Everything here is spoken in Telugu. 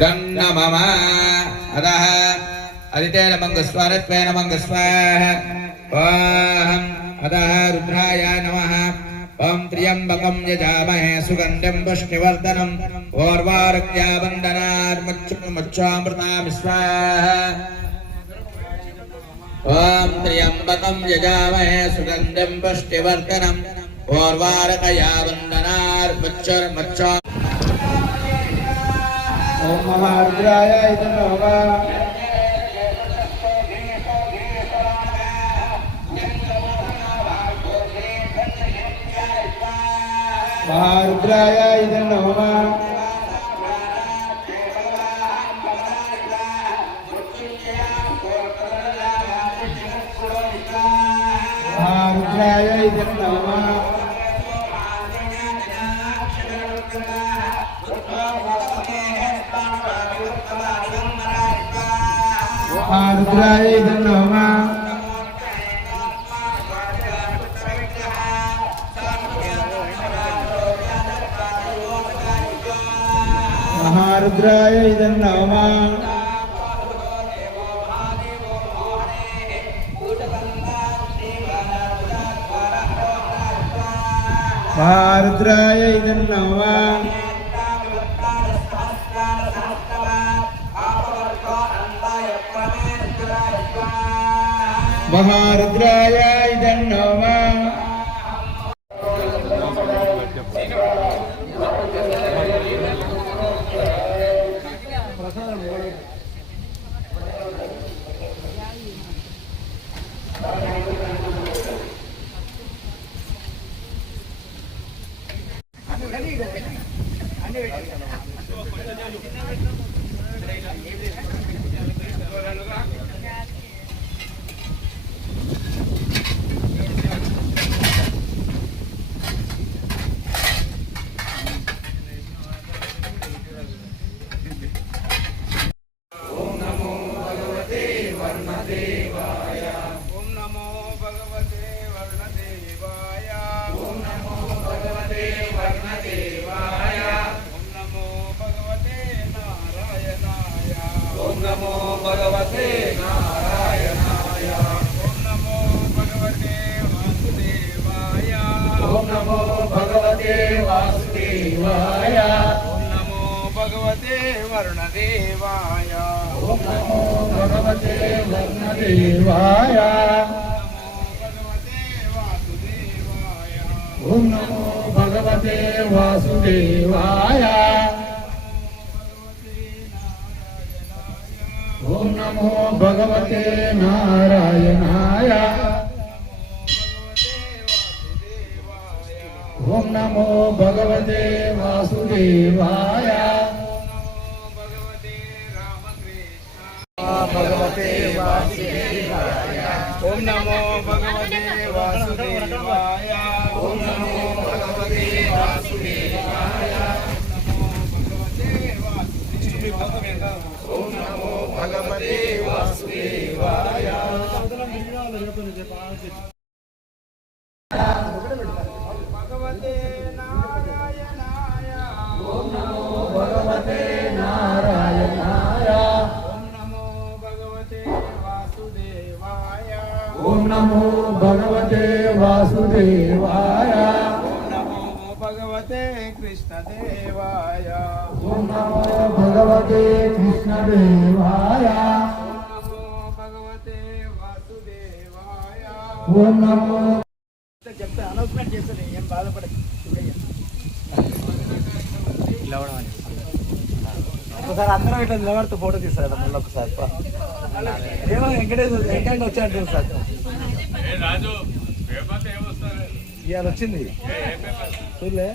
गन्नमम अतः अदितेन मंगस्वारत्वेन मंगस्वाहा ओम अतः रुद्राय नमः ओम त्र्यंबकं यजामहे सुगंधिं पुष्टिवर्धनम् ओर्वारुक्या वन्दनार्मुच्चामृतां स्वाहा ओम त्र्यंबकं यजामहे सुगंधिं पुष्टिवर्धनम् ओर्वारुकया वन्दनार्मुच्चा ओम महारुद्राय नमः महारुद्राय नमः महारुद्राय नमः महारुद्राय नमः महारुद्राय नमः महारुद्राय नमः महारुद्राय नमः वर्णदेवाय ओम नमो भगवते वर्णदेवाय ओम नमो भगवते वासुदेवाय ओम नमो भगवते नारायणाय ओम नमो भगवते वासुदेवाय भगवते वासुदेवाय ओम नमो भगवते वासुदेवाय ओम नमो भगवते वासुदेवाय ओम नमो भगवते वासुदेवाय भगवते नारायणाय ओम नमो भगवते नारायणाय ओम नमो भगवते वासुदेवाय ओम नमो भगवते कृष्णदेवाय ओम नमो भगवते कृष्णदेवाय ओम नमो भगवते वासुदेवाय ओम नमो చెప్తే అనౌన్స్మెంట్ చేస్తాను ఏం బాధపడకు ఒకసారి అందరం ఇట్లా నిలబడితే ఫోటో తీస్తారు మళ్ళీ ఒకసారి ఏమో వెంకటేశ్వర వచ్చాడు సార్ ఇవాళ వచ్చింది చూడలే